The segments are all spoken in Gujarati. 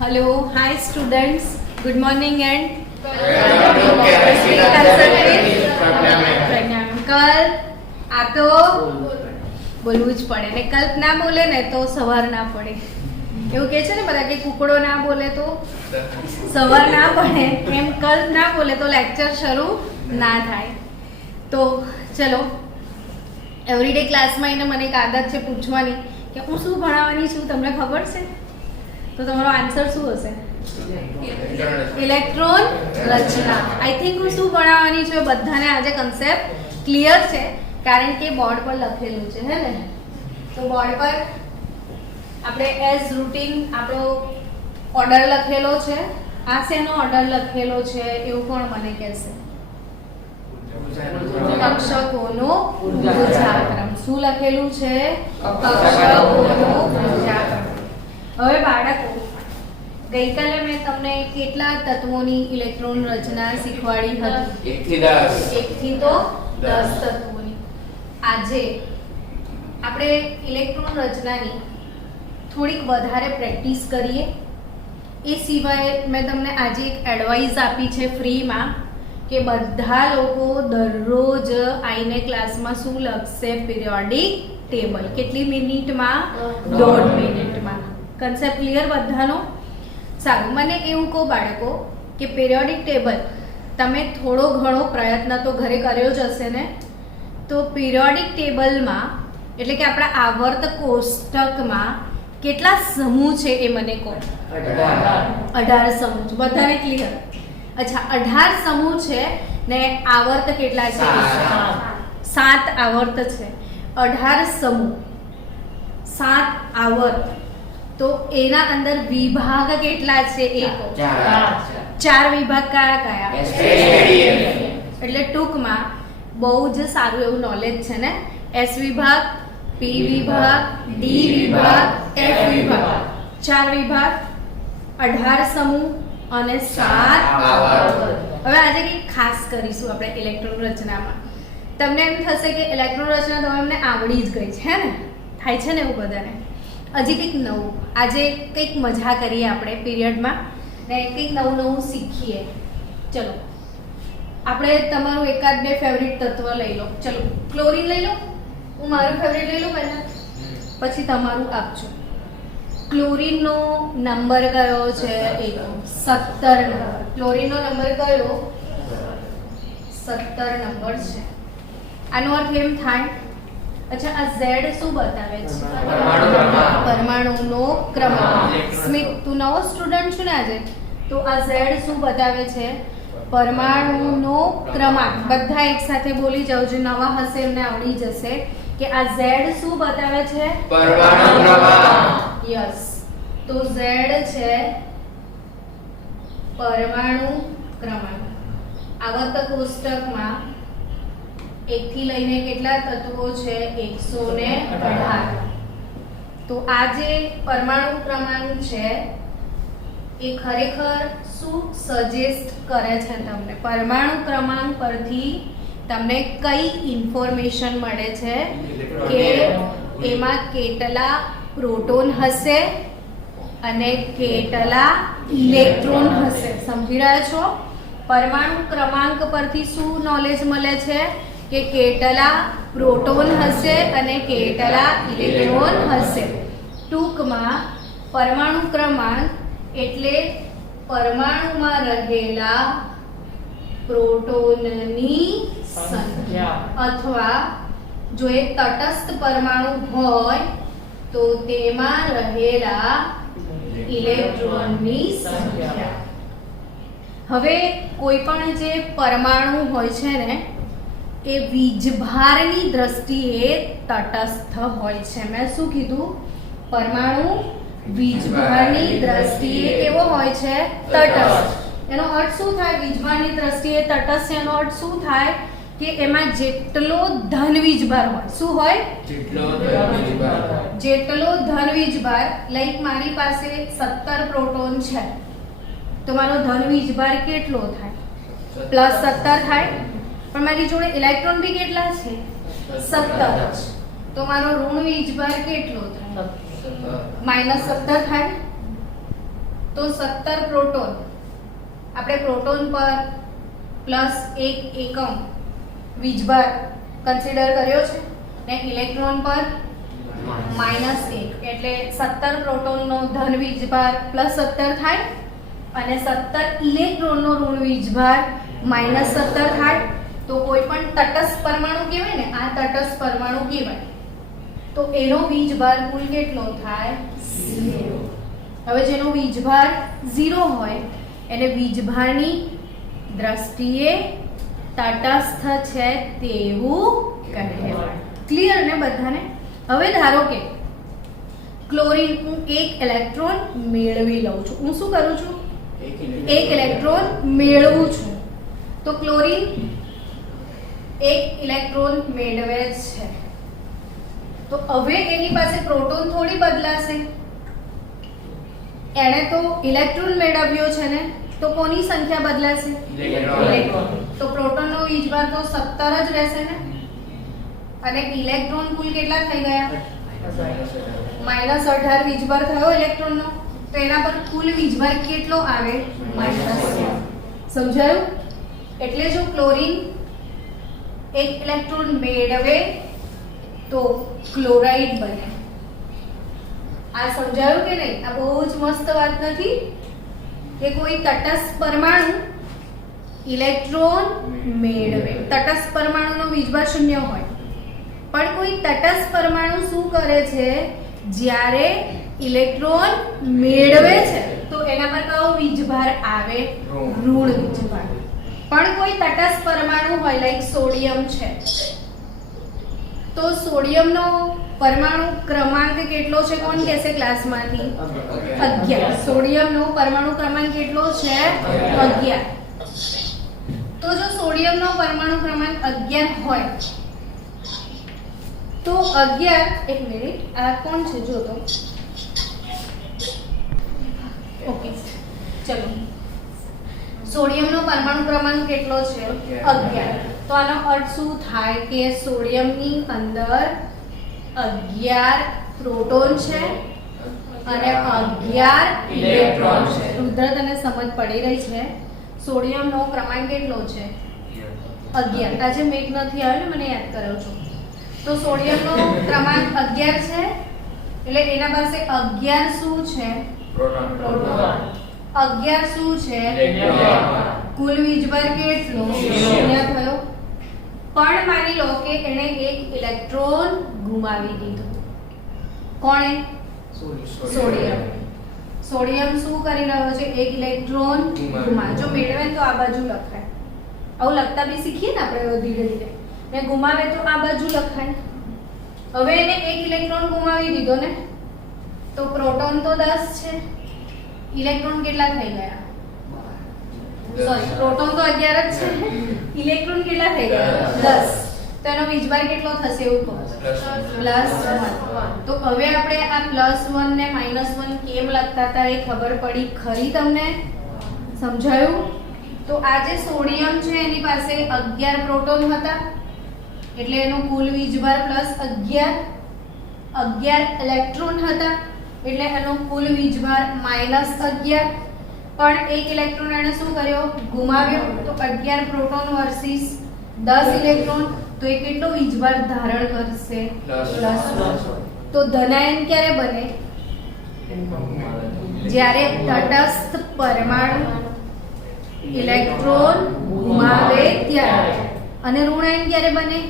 Hello, hi students. Good morning and કલ આ તો બોલવું જ પડે ને કલ્પ ના બોલે ને તો સવાર ના પડે એવું કહે છે ને બધા કે કુકડો ના બોલે તો સવાર ના પડે એમ કલ્પ ના બોલે તો લેક્ચર શરૂ ના થાય. તો ચલો એવરીડે ક્લાસમાં એને મને એક આદત છે પૂછવાની કે હું શું ભણાવવાની છું, તમને ખબર છે? તો તમારો આન્સર શું હશે? Electron Rachna. આઈ થિંક હું શું ભણાવવાની છું બધાને આજે કન્સેપ્ટ ક્લિયર છે કારણ કે બોર્ડ પર લખેલું છે હે ને. તો બોર્ડ પર આપણે એઝ રૂટીન આપણો ઓર્ડર લખેલો છે. આ શેનો ઓર્ડર લખેલો છે એવું કોણ મને કહેશે? કક્ષકોનો ઊર્જાક્રમ. શું લખેલું છે? કક્ષકોનો ઊર્જાક્રમ. હવે બાળકો, ગઈકાલે મેં તમને કેટલા તત્વોની ઇલેક્ટ્રોન રચના શીખવાડી હતી? 1 થી 10. 1 થી તો 10 તત્વોની. આજે આપણે ઇલેક્ટ્રોન રચનાની થોડીક વધારે પ્રેક્ટિસ કરીએ. એ સિવાય મેં તમને આજે એક એડવાઇસ આપી છે ફ્રીમાં કે બધા લોકો દરરોજ આઈને ક્લાસમાં શું લખશે? Periodic table. કેટલી મિનિટમાં? 1.5 મિનિટમાં. કન્સેપ્ટ ક્લિયર બધાનો? સારું, મને એવું કહો બાળકો કે પિરિયોડિક ટેબલ તમે થોડો ઘણો પ્રયત્ન તો ઘરે કર્યો જ હશે ને. તો પિરિયોડિક ટેબલમાં એટલે કે આપણા આવર્ત કોષ્ટકમાં કેટલા સમૂહ છે એ મને કહો. 18 સમૂહ છે. બધાને ક્લિયર? અચ્છા, 18 સમૂહ છે ને આવર્ત કેટલા છે? 7 આવર્ત છે. 18 સમૂહ, 7 આવર્ત. તો એના અંદર વિભાગ કેટલા છે એ કહો. 4 વિભાગ કયા કયા? એટલે ટૂંકમાં બહુ જ સારું એવું નોલેજ છે ને. એસ વિભાગ, પી વિભાગ, ડી વિભાગ, એફ વિભાગ. 4 વિભાગ, 18 સમૂહ અને 7 આવર્ત. હવે આજે કંઈક ખાસ કરીશું આપણે ઇલેક્ટ્રોન રચનામાં. તમને એમ થશે કે ઇલેક્ટ્રોન રચના તો અમને આવડી જ ગઈ છે હે ને, થાય છે ને એવું બધાને. હજી કંઈક નવું, આજે કંઈક મજા કરીએ આપણે પીરિયડમાં ને કંઈક નવું નવું શીખીએ. ચલો આપણે તમારું એકાદ બે ફેવરિટ તત્વ લઈ લો. ચલો ક્લોરીન લઈ લો. હું મારું ફેવરિટ લઈ લઉં પહેલા, પછી તમારું આપજો. ક્લોરીનનો નંબર કયો છે? 17 નંબર. ક્લોરીનનો નંબર કયો? 17 નંબર છે. આનો અર્થ એમ થાય, અચ્છા આ Z શું બતાવે છે? પરમાણુનો ક્રમાંક. સ્મિત, તું નવો સ્ટુડન્ટ છું ને આજે, તો આ Z શું બતાવે છે? પરમાણુનો ક્રમાંક. બધા એક સાથે બોલી જાઓ, જે નવા હશે એમને આવડી જશે કે આ Z શું બતાવે છે? પરમાણુ ક્રમાંક. યસ, તો Z છે પરમાણુ ક્રમાંક. આવર્ત કોષ્ટકમાં 1 થી લઈને કેટલા તત્વો છે? 118. તો આ જે પરમાણુ ક્રમાંક છે એ ખરેખર શું સજેસ્ટ કરે છે તમને? પરમાણુ ક્રમાંક પરથી તમને કઈ ઇન્ફોર્મેશન મળે છે કે એમાં કેટલા પ્રોટોન હશે અને કેટલા ઇલેક્ટ્રોન હશે. સમજી રહ્યા છો? પરમાણુ ક્રમાંક પરથી શું નોલેજ મળે છે કે કેટલા પ્રોટોન હશે અને કેટલા ઇલેક્ટ્રોન હશે. ટૂંકમાં પરમાણુ ક્રમાંક એટલે પરમાણુમાં રહેલા પ્રોટોનની સંખ્યા, અથવા જો એ તટસ્થ પરમાણુ હોય તો તેમાં રહેલા ઇલેક્ટ્રોનની સંખ્યા. હવે કોઈ પણ જે પરમાણુ હોય છે ને એ વીજભારની દ્રષ્ટિએ તટસ્થ હોય છે. મેં શું કીધું? પરમાણુ વીજભારની દ્રષ્ટિએ કેવો હોય છે? તટસ્થ. એનો અર્થ શું થાય? વીજભારની દ્રષ્ટિએ તટસ્થ એનો અર્થ શું થાય કે એમાં જેટલો ધન વીજભાર હોય, શું હોય? જેટલો ધન વીજભાર. લાઈક મારી પાસે 17 પ્રોટોન છે તો મારો ધન વીજભાર કેટલો થાય? +17 થાય. પણ મારી જોડે ઇલેક્ટ્રોન બી કેટલા છે? 17 જ. તો મારો ઋણ વીજભાર કેટલો થાય? -17 થાય. તો 17 પ્રોટોન. આપણે પ્રોટોન પર +1 એકમ વીજભાર કન્સિડર કર્યો છે ને ઇલેક્ટ્રોન પર -1 એટલે 17 પ્રોટોનનો ધન વીજભાર +17 થાય અને 17 ઇલેક્ટ્રોનનો ઋણ વીજભાર -17 થાય. તો કોઈ પણ તટસ્થ પરમાણુ કહેવાય ને, આ તટસ્થ પરમાણુ કહેવાય. તો એનો વીજભાર કુલ કેટલો થાય? 0. હવે જેનો વીજભાર 0 હોય એને વીજભારની દ્રષ્ટિએ તટસ્થ છે તેવું કહેવાય. ક્લિયર ને બધાને? હવે ધારો કે ક્લોરીન હું 1 ઇલેક્ટ્રોન મેળવી લઉં છું. હું શું કરું છું? 1 ઇલેક્ટ્રોન મેળવું છું. તો ક્લોરીન 1 ઇલેક્ટ્રોન મેળવે છે. તો હવે એની પાસે પ્રોટોન થોડી બદલાશે. એણે તો ઇલેક્ટ્રોન મેળવ્યો છે ને, તો કોની સંખ્યા બદલાશે? ઇલેક્ટ્રોન. તો પ્રોટોનનો વીજભાર તો 17 જ રહેશે ને, અને ઇલેક્ટ્રોન કુલ કેટલા થઈ ગયા? -18 વીજભાર થયો ઇલેક્ટ્રોનનો. તો એના પર કુલ વીજભાર કેટલો આવે? -1. સમજાયું? એટલે જો ક્લોરીન 1 ઇલેક્ટ્રોન મેળવે તો ક્લોરાઇડ બને. આ સમજાયું કે નહીં? આ બહુ જ મસ્ત વાત નથી કે કોઈ તટસ્થ પરમાણુ ઇલેક્ટ્રોન મેળવે. તટસ્થ પરમાણુનો વીજભાર 0 હોય, પણ કોઈ તટસ્થ પરમાણુ શું કરે છે? જ્યારે ઇલેક્ટ્રોન મેળવે છે તો એના પર કયો વીજભાર આવે? ઋણ વીજભાર. પણ કોઈ તટસ્થ પરમાણુ હોય, લાઈક સોડિયમ છે, તો સોડિયમનો પરમાણુ ક્રમાંક કેટલો છે? કોણ કહેશે ક્લાસમાંથી? 11. સોડિયમનો પરમાણુ ક્રમાંક કેટલો છે? 11. તો જો સોડિયમનો પરમાણુ ક્રમાંક 11 હોય તો 11, એક મિનિટ, આ કોણ છે જો તો. ઓકે, ચલો. સોડિયમનો પરમાણુ ક્રમાંક કેટલો છે? 11. તો આનો અર્થ શું થાય કે સોડિયમની અંદર 11 પ્રોટોન છે અને 11 ઇલેક્ટ્રોન છે. રુદ્ર, તને સમજ પડી રહી છે? સોડિયમનો ક્રમાંક કેટલો છે? 11. આજે મેઘ નથી આવ્યો ને, મને યાદ કરાવું છું. તો સોડિયમનો ક્રમાંક 11 છે એટલે એના પાસે 11 શું છે? પ્રોટોન. 11 શું છે? કુલ વીજભાર કેટલો? 0 થયો. પણ માની લો કે એણે 1 ઇલેક્ટ્રોન ગુમાવી દીધો. કોણે? સોડિયમ. સોડિયમ શું કરી રહ્યો છે? 1 ઇલેક્ટ્રોન ગુમાવે. જો મેળવે તો આ બાજુ લખાય. આવું લખતા બી શીખીએ ને આપણે ધીરે ધીરે. ને ગુમાવે તો આ બાજુ લખાય. હવે એને 1 ઇલેક્ટ્રોન ગુમાવી દીધો ને, તો પ્રોટોન તો 10 છે. ઇલેક્ટ્રોન કેટલા થઈ ગયા? સોરી, પ્રોટોન તો 11 જ છે. ઇલેક્ટ્રોન કેટલા થઈ ગયા? 10. તો એનો વીજભાર કેટલો થશે એવું કહો? +1. તો હવે આપણે આ +1 ને -1 કેમ લખતા હતા એ ખબર પડી ખરી તમને? સમજાયું? તો આ જે સોડિયમ છે એની પાસે 11 પ્રોટોન હતા એટલે એનો કુલ વીજભાર +11. 11 ઇલેક્ટ્રોન હતા એટલે એનો કુલ વીજભાર -11. પણ 1 ઇલેક્ટ્રોન એને શું કર્યો? ગુમાવ્યો. તો 11 પ્રોટોન વર્સિસ 10 ઇલેક્ટ્રોન, તો એ કેટલો વીજભાર ધારણ કરશે? +1. તો ધનાયન ક્યારે બને? જ્યારે તટસ્થ પરમાણુ ઇલેક્ટ્રોન ગુમાવે ત્યારે. અને ઋણાયન ક્યારે બને?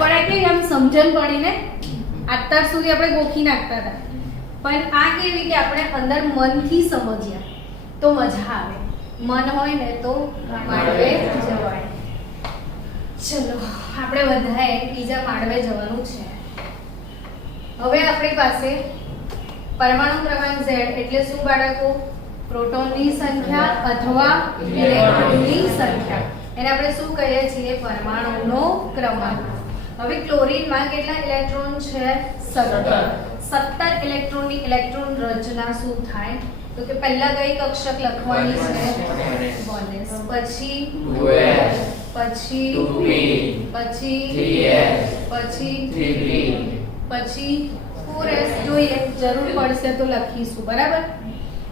પણ એટલે આમ સમજણ પડીને અત્યાર સુધી આપણે ગોખી નાખતા હતા, પણ આ કેવી કે આપણે અંદર મનથી સમજ્યા તો મજા આવે. મન હોય ને તો માંડવે જવાય. ચલો, આપણે બધાએ બીજા માંડવે જવાનું છે. હવે આપણી પાસે પરમાણુ ક્રમાંક Z એટલે શું બાળકો? પ્રોટોનની સંખ્યા અથવા ઇલેક્ટ્રોનની સંખ્યા. એને આપણે શું કહીએ છીએ? પરમાણુનો ક્રમાંક. હવે ક્લોરીનમાં કેટલા ઇલેક્ટ્રોન છે? 17. 17 ઇલેક્ટ્રોનની ઇલેક્ટ્રોન રચના શું થાય? તો કે પહેલા કઈ કક્ષક લખવાની છે? 1s. પછી 2s, પછી 2p, પછી 3s, પછી 3p, પછી 4s જોઈએ, જરૂર પડશે તો લખીશું. બરાબર.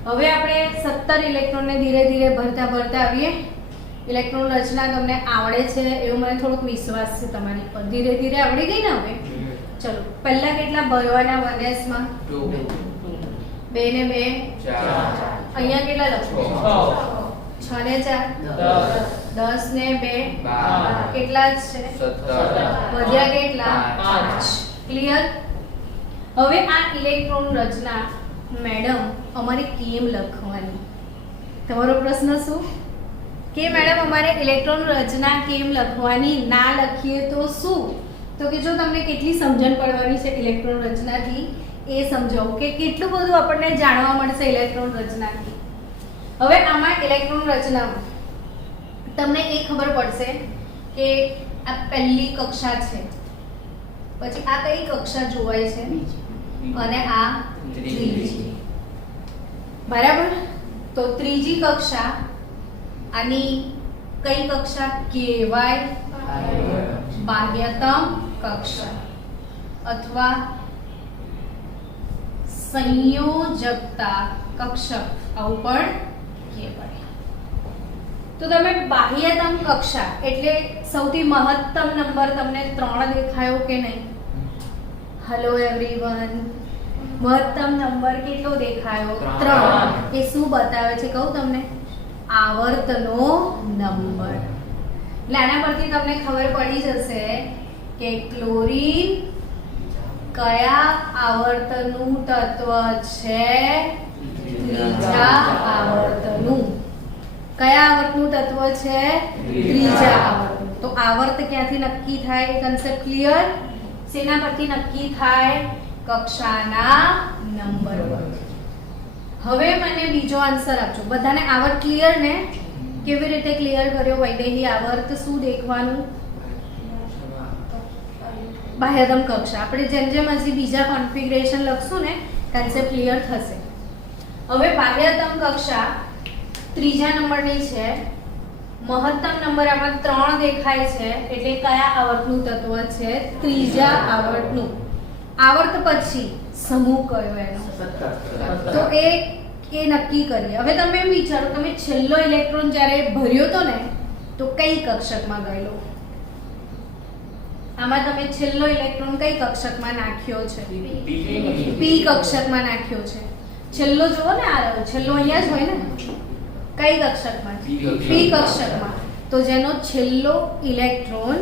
હવે આપણે 17 ઇલેક્ટ્રોનને ધીરે ધીરે ભરતા આવીએ. ઇલેક્ટ્રોન રચના તમને આવડે છે એવો મને થોડોક વિશ્વાસ છે તમારી પર. ધીરે ધીરે આવડી ગઈ ને હવે? ચલો, પહેલા કેટલા ભરવાના 1s માં? 2 ને 2 4. અહીંયા કેટલા લખો? 6 ને 4 10 ને 2 12. કેટલા જ છે? 17. વધ્યા કેટલા? 5. ક્લિયર? હવે આ ઇલેક્ટ્રોન રચના મેડમ અમારે કેમ લખવાની? તમારો પ્રશ્ન શું કે મેડમ અમારે ઇલેક્ટ્રોન રચના કેમ લખવાની? ના લખીએ તો શું? તો કે જો તમને કેટલી સમજણ પડવાની છે ઇલેક્ટ્રોન રચનાથી એ સમજાવું કે કેટલું બધું આપણને જાણવા મળશે ઇલેક્ટ્રોન રચનાથી. હવે આમાં ઇલેક્ટ્રોન રચનામાં તમને એ ખબર પડશે કે આ પહેલી કક્ષા છે, પછી આ કઈ કક્ષા જોવાય છે અને આ ત્રીજી. બરાબર. તો ત્રીજી કક્ષા આની કઈ કક્ષા કહેવાય? બાહ્યતમ કક્ષા અથવા સંયોજકતા કક્ષક આવું પણ કહેવાય. તો તમે બાહ્યતમ કક્ષા એટલે સૌથી મહત્તમ નંબર તમને 3 દેખાયો કે નહીં? હેલો એવરીવન, મહત્તમ નંબર કેટલો દેખાયો? 3. એ શું બતાવે છે કહું તમને? આવર્તનો નંબર. એટલે આના પરથી તમને ખબર પડી જશે કે ક્લોરીન કયા આવર્તનનું તત્વ છે? ત્રીજા આવર્તનું. કયા આવર્તનું તત્વ છે? ત્રીજા આવર્તનું. તો આવર્ત ક્યાંથી નક્કી થાય? એ કન્સેપ્ટ ક્લિયર? શેના પરથી નક્કી થાય? કક્ષાના નંબર પર. હવે મને બીજો આન્સર આપજો. બધાને આવર્ત ક્લિયર ને? કેવી રીતે ક્લિયર કર્યો? વૈદેહી આવર્ત શું દેખવાનું? બાહ્યતમ કક્ષા. આપણે જેમ જેમ હજી બીજા કોન્ફિગરેશન લખશું ને કન્સેપ્ટ ક્લિયર થશે. હવે બાહ્યતમ કક્ષા ત્રીજા નંબરની છે. મહત્તમ નંબર આમાં 3 દેખાય છે એટલે કયા આવર્તનું તત્વ છે? ત્રીજા આવર્તનું. આવર્ત પછી સમૂહ કયો એનો? તો એ નક્કી કરીએ. હવે તમે એમ વિચારો, તમે છેલ્લો ઇલેક્ટ્રોન જ્યારે ભર્યો તો ને તો કઈ કક્ષકમાં ગયેલો? આમાં તમે છેલ્લો ઇલેક્ટ્રોન કઈ કક્ષકમાં નાખ્યો છે? પી કક્ષકમાં નાખ્યો છે. છેલ્લો જુઓ ને, આ રહ્યો છેલ્લો અહીંયા જ હોય ને. કઈ કક્ષકમાં? પી કક્ષકમાં. તો જેનો છેલ્લો ઇલેક્ટ્રોન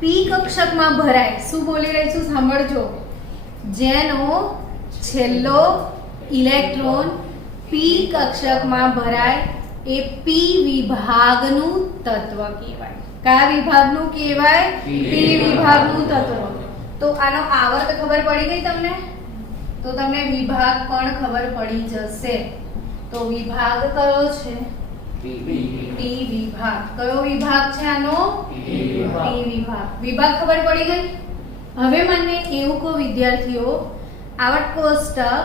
પી કક્ષકમાં ભરાય. શું બોલી રહી છું સાંભળજો. જેનો છેલ્લો ઇલેક્ટ્રોન પી કક્ષકમાં ભરાય એ પી વિભાગનું તત્વ કહેવાય. કયા વિભાગનું કહેવાય? પી વિભાગનું તત્વ. તો આનો આવર્ત ખબર પડી ગઈ તમને? તો તમને વિભાગ પણ ખબર પડી જશે. તો વિભાગ કયો છે? પી વિભાગ. કયો વિભાગ છે આનો? પી વિભાગ. વિભાગ ખબર પડી ગઈ? હવે મને એવું કહો વિદ્યાર્થીઓ, આવર્ત કોષ્ટક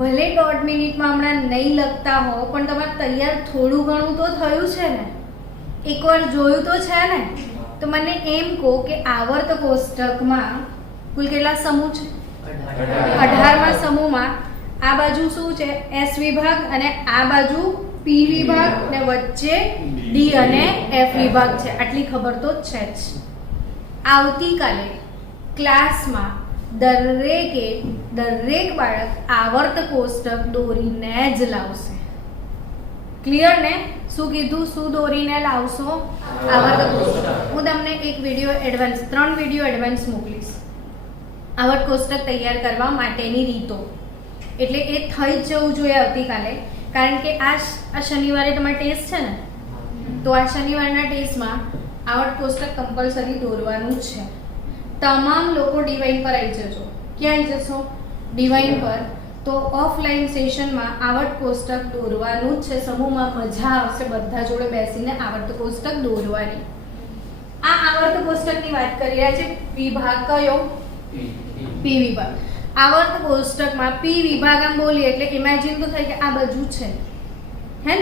ભલે 1.5 મિનિટમાં હમણાં નહીં લખતા હો પણ તમારે તૈયાર થોડું ઘણું તો થયું છે ને? એકવાર જોયું તો છે ને? તો મને એમ કહો કે આવર્ત કોષ્ટકમાં કુલ કેટલા સમૂહ છે? 18મા સમૂહમાં આ બાજુ શું છે? એસ વિભાગ અને આ બાજુ પી વિભાગ અને વચ્ચે ડી અને એફ વિભાગ છે. આટલી ખબર તો છે જ. આવતીકાલે ક્લાસમાં દરેક બાળક આવર્ત કોષ્ટક દોરીને જ લાવશે. ક્લિયર ને? શું કીધું? શું દોરીને લાવશો? આવર્ત કોષ્ટક. હું તમને એક વિડિયો એડવાન્સ 3 વિડિયો એડવાન્સ મોકલીશ આવર્ત કોષ્ટક તૈયાર કરવા માટેની રીતો. એટલે એ થઈ જ જવું જોઈએ આવતીકાલે. કારણ કે આ શનિવારે તમારો ટેસ્ટ છે ને, તો આ શનિવારના ટેસ્ટમાં આવર્ત કોષ્ટક કમ્પલસરી દોરવાનું જ છે. તમામ લોકો ડિવાઇન પર આવી જજો. ક્યાં આવી જશો? ડિવાઇન પર. તો ઓફલાઈન સેશનમાં આવર્ત કોષ્ટક દોરવાનું જ છે. સમૂહમાં મજા આવશે બધા જોડે બેસીને આવર્ત કોષ્ટક દોરવાની. આ આવર્ત કોષ્ટકની વાત કરી રહ્યા છે. વિભાગ કયો? પી વિભાગ. આવર્ત કોષ્ટકમાં પી વિભાગ આમ બોલીએ એટલે ઇમેજિન તો થાય કે આ બાજુ છે, હે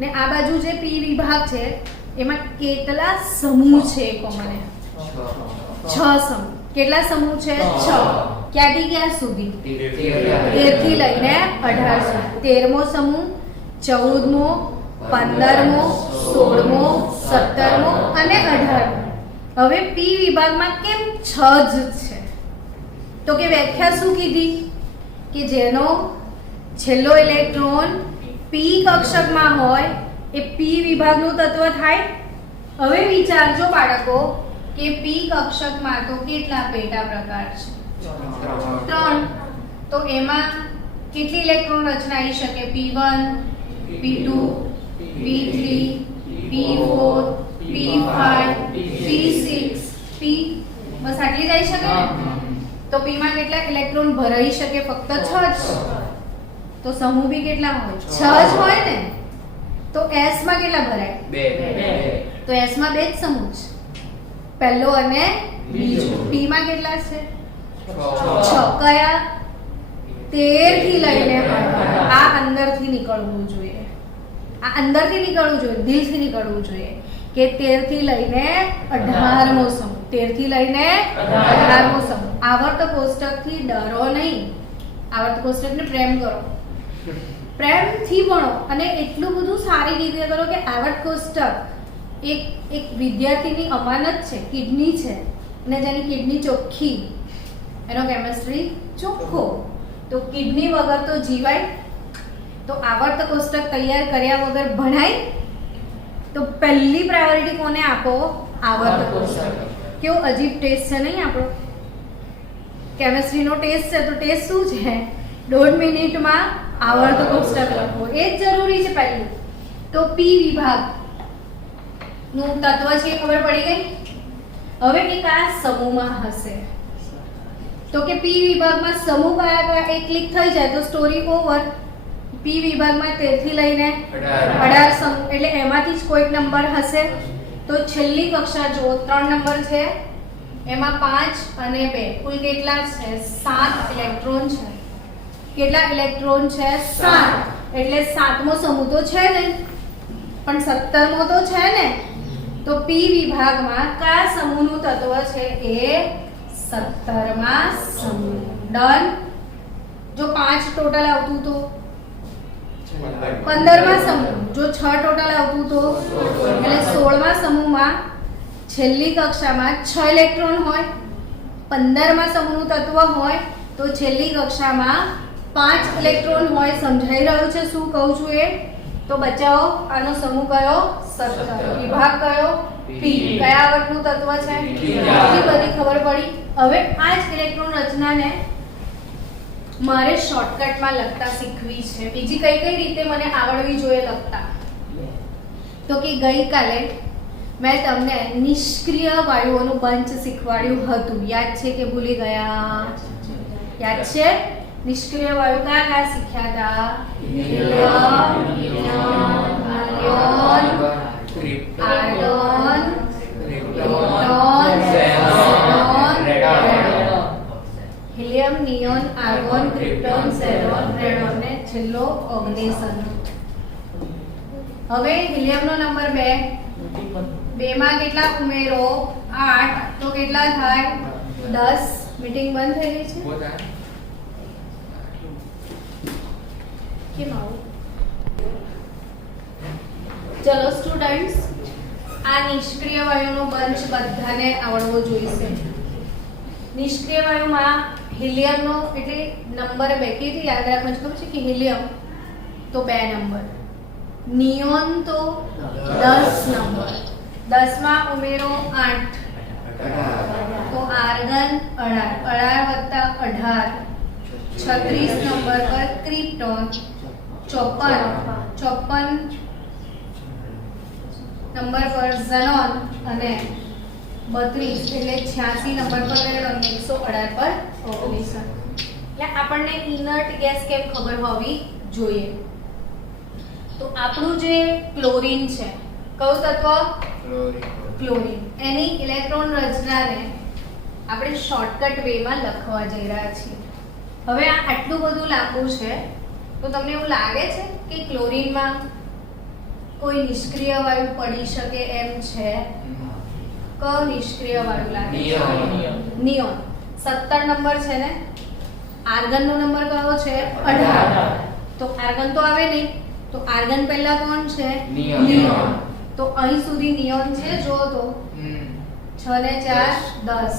ને આ બાજુ જે પી વિભાગ છે એમાં કેટલા સમૂહ છે? કહો મને. 6 સમૂહ. કેટલા સમૂહ છે? 6. ક્યાંથી ક્યાં સુધી? 13 થી લઈને 18 સુધી. 13મો સમૂહ, 14મો, 15મો, 16મો, 17મો અને 18મો. હવે પી વિભાગમાં કેમ 6 જ છે? તો કે વ્યાખ્યા શું કીધી કે જેનો છેલ્લો ઇલેક્ટ્રોન પી કક્ષકમાં હોય એ પી વિભાગનું તત્વ થાય. હવે વિચારજો બાળકો કે પી કક્ષકમાં તો કેટલા પેટા પ્રકાર છે? 3. તો એમાં કેટલી ઇલેક્ટ્રોન રચના આવી શકે? P1, P2, P3, P4, P5, P6, P બસ આટલી જ આવી શકે ને? તો P માં કેટલા ઇલેક્ટ્રોન ભરાઈ શકે? ફક્ત 6 જ. તો સમૂહ બી કેટલા હોય? 6 જ હોય ને. તો S માં કેટલા ભરાય? 2. તો S માં 2 જ સમૂહ છે, પહેલો અને બીજો. P માં કેટલા છે? 6. કયા? 13 થી લઈને 18. આ અંદરથી નીકળવું જોઈએ, આ અંદરથી નીકળવું જોઈએ, દિલથી નીકળવું જોઈએ કે 13 થી લઈને 18મો સમૂહ. 13 થી લઈને 18મો સમૂહ. આવર્ત કોષ્ટકથી ડરો નહીં, આવર્ત કોષ્ટકને પ્રેમ કરો, પ્રેમથી ભણો અને એટલું બધું સારી રીતે કરો કે આવર્ત કોષ્ટક એક વિદ્યાર્થીની અમાનત છે, કિડની છે, અને જેની કિડની ચોખ્ખી એનો કેમેસ્ટ્રી ચોખ્ખો. તો કિડની વગર તો જીવાય? તો આવર્ત કોષ્ટક તૈયાર કર્યા વગર ભણાય? તો પહેલી પ્રાયોરિટી કોને આપો? આવર્ત કોષ્ટક. કેવો અજીબ ટેસ્ટ છે નહીં આપણો? કેમેસ્ટ્રીનો ટેસ્ટ છે તો ટેસ્ટ શું છે? 1.5 મિનિટમાં આવર્ત કોષ્ટક લખો, એ જ જરૂરી છે પહેલું. તો પી વિભાગ નું તત્વ છે એ ખબર પડી ગઈ. હવે એ કયા સમૂહમાં હશે? તો કે પી વિભાગમાં સમૂહ કયા એક ક્લિક થઈ જાય તો સ્ટોરી ઓવર. પી વિભાગમાં 13 થી લઈને 18 સમૂહ, એટલે એમાંથી જ કોઈક નંબર હશે. તો છેલ્લી કક્ષા જો 3 નંબર છે, એમાં 5 અને 2 કુલ કેટલા છે? 7 ઇલેક્ટ્રોન છે. કેટલા ઇલેક્ટ્રોન છે? 7. એટલે 7મો સમૂહ તો છે નહીં, પણ 17મો તો છે ને. તો પી વિભાગમાં કયા સમૂહનું તત્વ છે? એ 17મા સમૂહ. ડન. જો 5 ટોટલ આવતું તો 15મા સમૂહ. જો 6 ટોટલ આવતું તો એટલે 16મા સમૂહમાં છેલ્લી કક્ષામાં 6 ઇલેક્ટ્રોન હોય. 15મા સમૂહનું તત્વ હોય તો છેલ્લી કક્ષામાં 5 ઇલેક્ટ્રોન હોય. સમજાઈ રહ્યું છે શું કહું છું એ? તો બચાવો, આનો સમૂહ કયો? 17. વિભાગ કયો? પી. કયા આવર્તનું તત્વ છે? એટલી બધી ખબર પડી. હવે આ જ ઇલેક્ટ્રોન રચનાને મારે શોર્ટકટમાં લખતા શીખવી છે. બીજી કઈ કઈ રીતે મને આવડવી જોઈએ લખતા? તો કે ગઈકાલે મેં તમને નિષ્ક્રિય વાયુઓનું બંચ શીખવાડ્યું હતું. યાદ છે કે ભૂલી ગયા? યાદ છે? નિષ્ક્રિય વાયુ કયા કયા શીખ્યા હતા? Helium, neon, argon, krypton, xenon, radon. Helium, neon, argon, krypton, xenon, radon ને છેલ્લો ઓર્ગનેશન. હવે હિલિયમનો નંબર 2 માં કેટલા ઉમેરો? 8. તો કેટલા થાય? 10. મીટિંગ બંધ થઈ ગઈ છે કેમ આવું? ચલો સ્ટુડન્ટ્સ, આ નિષ્ક્રિય વાયુનો બંચ બધાને આવડવો જોઈશે. નિષ્ક્રિય વાયુમાં હિલિયમનો એટલે નંબર 2 કેથી યાદ રાખવાનું ખબર છે કે હિલિયમ તો 2 નંબર, નિયોન તો 10 નંબર, 10 માં ઉમેરો 8 તો આર્ગન 18 18 36 નંબર પર ક્રિપ્ટોન, 54 નંબર પર ઝેનોન અને 32 એટલે 86 નંબર પર રેડોન, 118 પર ઓર્ગનેશન. એટલે આપણને ઇનર્ટ ગેસ કેમ ખબર હોવી જોઈએ. તો આપણું જે ક્લોરીન છે, કયું તત્વ? ક્લોરીન. એની ઇલેક્ટ્રોન રચનાને આપણે શોર્ટકટ વેમાં લખવા જઈ રહ્યા છીએ. હવે આ આટલું બધું લાંબુ છે તો તમને એવું લાગે છે કે ક્લોરીનમાં કોઈ નિષ્ક્રિય વાયુ પડી શકે એમ છે? કયો નિષ્ક્રિય વાયુ લાગે છે? નિયોન. 17 નંબર છે ને, આર્ગન નો નંબર કયો છે? 18. તો આર્ગન તો આવે નહીં, તો આર્ગન પહેલા કોણ છે? નિયોન. તો અહીં સુધી નિયોન છે, જો તો 6 ને 4 10.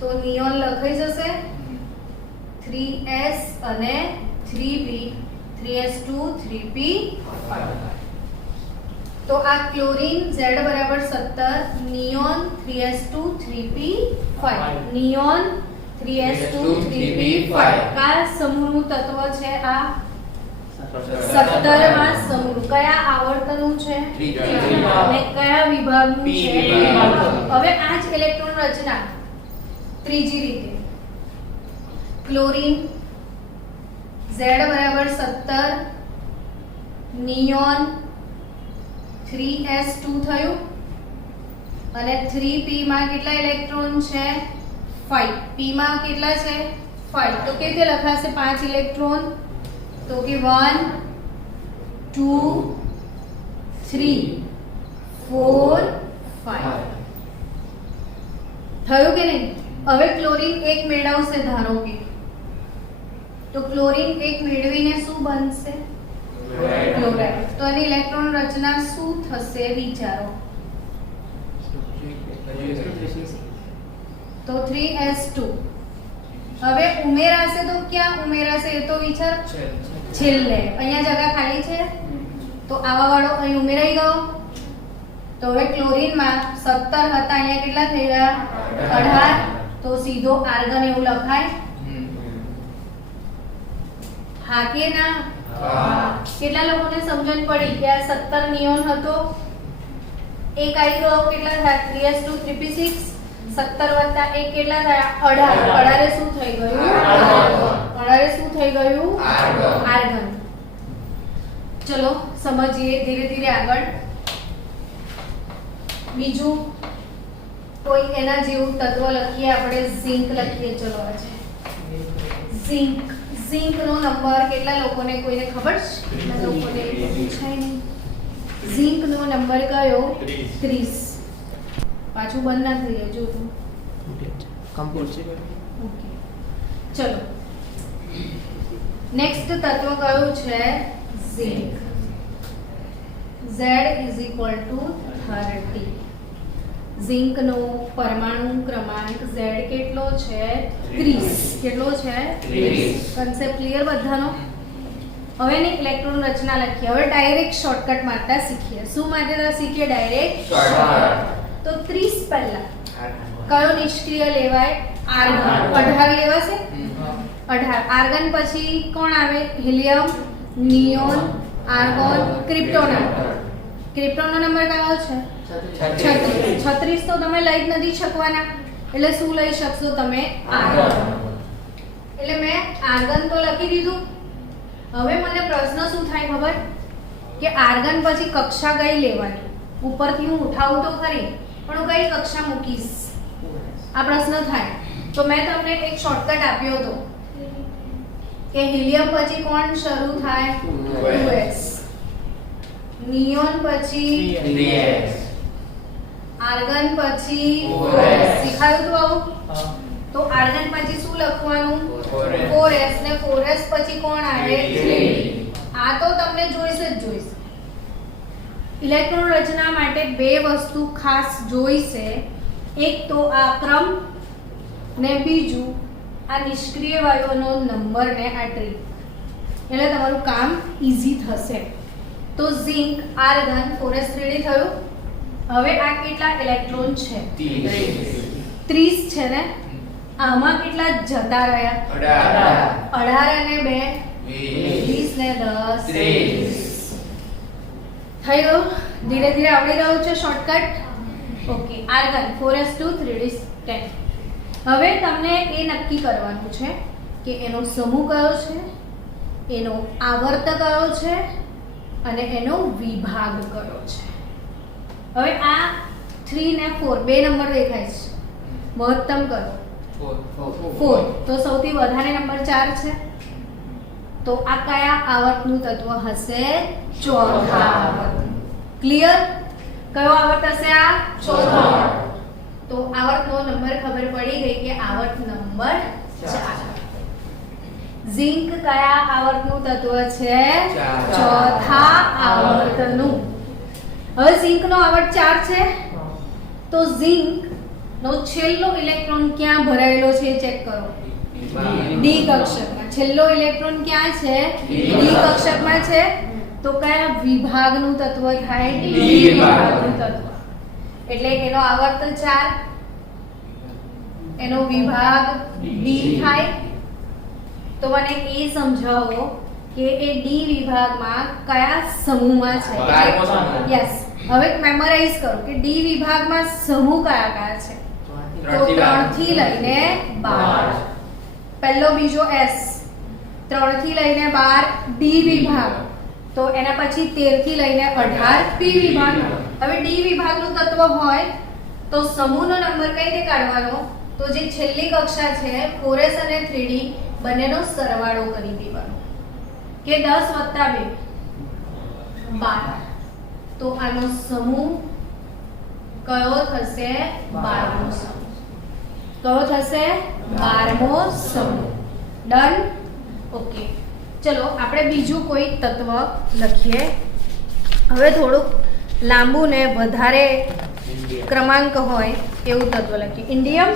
તો નિયોન લખાઈ જશે 3s અને 3p, 3s2 3p. તો આ ક્લોરીન Z બરાબર 17, neon 3s2 3p5, neon 3s2 3p5. આ સમૂહનું તત્વ છે, આ 17 માં સમૂહ કયા આવર્તનનું છે? ત્રીજા. અને કયા વિભાગનું P છે? વિભાગ. હવે આ જ ઇલેક્ટ્રોન રચના ત્રીજી રીતે. ક્લોરીન Z બરાબર 17, નિયોન 3s2 થયું અને 3p માં કેટલા ઇલેક્ટ્રોન છે? 5. p માં કેટલા છે? 5. તો કેવી રીતે લખાશે 5 ઇલેક્ટ્રોન? તો કે 1 2 3 4 5 થયું કે નહીં? હવે ક્લોરીન એક મેળવશે, ધારો કે, તો ક્લોરીન એક મેળવીને શું બનશે? ક્લોરાઇડ. તો એની ઇલેક્ટ્રોન રચના શું થશે વિચારો? તો 3s2 હવે ઉમેરાશે તો ક્યાં ઉમેરાશે એ તો વિચાર. છેલ્લે અહીંયા જગ્યા ખાલી છે, તો આવા વાળો અહીં ઉમેરાઈ ગયો. તો હવે ક્લોરીનમાં 17 હતા, અહીંયા કેટલા થઈ ગયા? 18. તો સીધો આર્ગન એવું લખાય. હા કે ના? કેટલા લોકોને સમજણ પડી કે આ 17 નિયોન હતો, એક આવી ગયો, કેટલા થયા? 3s2 3p6. 17 વત્તા 1 કેટલા થયા? 18. 18 શું થઈ ગયું? 18 શું થઈ ગયું? આર્ગન. ચલો સમજીએ ધીરે ધીરે આગળ. બીજું કોઈ એના જેવું તત્વ લખીએ આપણે, ઝિંક લખીએ. ચલો આજે ઝિંક. ઝિંક નો નંબર કેટલા લોકોને, કોઈને ખબર છે? કેટલા લોકોને પૂછાય નહીં. ઝિંક નો નંબર કયો? 30. પાછું બંધ ના થઈ જાય, જો તું. ઓકે ચલો નેક્સ્ટ તત્વ કયું છે? ઝિંક. Z = 30. ઝિંક નો પરમાણુ ક્રમાંક Z કેટલો છે? 30. કેટલો છે? 30. કન્સેપ્ટ ક્લિયર બધાનો? હવે ને ઇલેક્ટ્રોન રચના લખીએ. હવે ડાયરેક્ટ શોર્ટકટ મારતા શીખીએ. શું મારતા શીખીએ? ડાયરેક્ટ. તો 30 પહેલા કયો નિષ્ક્રિય લેવાય? આર્ગન. 18 લેવાશે? 18. આર્ગન પછી કોણ આવે? Helium, neon, argon, krypton. Krypton નો નંબર કયો છે? 36. 36 તો તમે લઈ જ નથી શકવાના, એટલે શું લઈ શકશો તમે? આર્ગન. એટલે મેં આર્ગન તો લખી દીધું. હવે મને પ્રશ્ન શું થાય ખબર? કે આર્ગન પછી કક્ષા કઈ લેવાની? ઉપરથી હું ઉઠાવું તો ખરી, પણ હું કઈ કક્ષા મૂકીશ? આ પ્રશ્ન થાય. તો મેં તમને એક શોર્ટકટ આપ્યો હતો કે હિલિયમ પછી કોણ શરૂ થાય? 2s. નિયોન પછી 3s. આર્ગન પછી 4s. શીખાયું તો આવું? તો આર્ગન પછી શું લખવાનું? 4s. ને 4s પછી કોણ આવે? 3. આ તો તમને જોઈશે જ જોઈશે. ઇલેક્ટ્રોન રચના માટે બે વસ્તુ ખાસ જોઈશે. એક તો આ ક્રમ ને બીજું આ નિષ્ક્રિય વાયુઓનો નંબર ને આ ટ્રીક. એટલે તમારું કામ ઈઝી થશે. તો ઝિંક, આર્ગન, 4s3d થયું. હવે આ કેટલા ઇલેક્ટ્રોન છે? 30 છે ને? આમાં કેટલા જતા રહ્યા? 18 અને 2 20 ને 10 30. થઈ ગયું? ધીરે ધીરે આવડી રહ્યું છે shortcut? Okay. Argon 4s2 3d 10. હવે તમને એ નક્કી કરવાનું છે કે એનો સમૂહ કયો છે, એનો આવર્ત કયો છે અને એનો વિભાગ કયો છે. હવે આ 3 ને 4 બે નંબર દેખાય છે. મહત્તમ કરો 4. તો સૌથી વધારે નંબર 4 છે. તો આ કયા આવર્તનું તત્વ હશે? ચોથા આવર્ત. ક્લિયર? કયો આવર્ત હશે આ? ચોથો. તો આવર્તનો નંબર ખબર પડી ગઈ કે આવર્ત નંબર 4. ઝિંક કયા આવર્તનું તત્વ છે? ચોથા આવર્તનું. હવે ઝિંકનો આવર્ત 4 છે, તો ઝિંક નો છેલ્લો ઇલેક્ટ્રોન ક્યાં ભરાયેલો છે ચેક કરો. ડી કક્ષકમાં. છેલ્લો ઇલેક્ટ્રોન ક્યાં છે? ડી કક્ષકમાં છે. તો કયા વિભાગનું તત્વ થાય? ડી વિભાગનું તત્વ. એટલે એનો આવર્ત 4, એનો વિભાગ ડી થાય. તો મને એ સમજાવો કે એ ડી વિભાગમાં કયા સમૂહમાં છે? યસ. હવે મેમોરાઇઝ કરો કે ડી વિભાગમાં સમૂહ કયા કયા છે? તો 3 થી લઈને 12. પહેલો બીજો S, 3 થી લઈને 12 ડી વિભાગ. તો એના પછી 13 થી લઈને 18 પી વિભાગ. હવે ડી વિભાગનું તત્વ હોય તો સમૂહનો નંબર કઈ રીતે કાઢવાનો? તો જે છેલ્લી કક્ષા છે 4s અને 3d બંનેનો સરવાળો કરી દેવાનો કે 10 + 2 12. તો આનો સમૂહ કયો થશે? 12મો સમૂહ. કયો થશે? 12મો સમૂહ. ડન. ઓકે, ચલો આપણે બીજું કોઈ તત્વ લખીએ. હવે થોડુંક લાંબુ ને વધારે ક્રમાંક હોય એવું તત્વ લખીએ. ઇન્ડિયમ.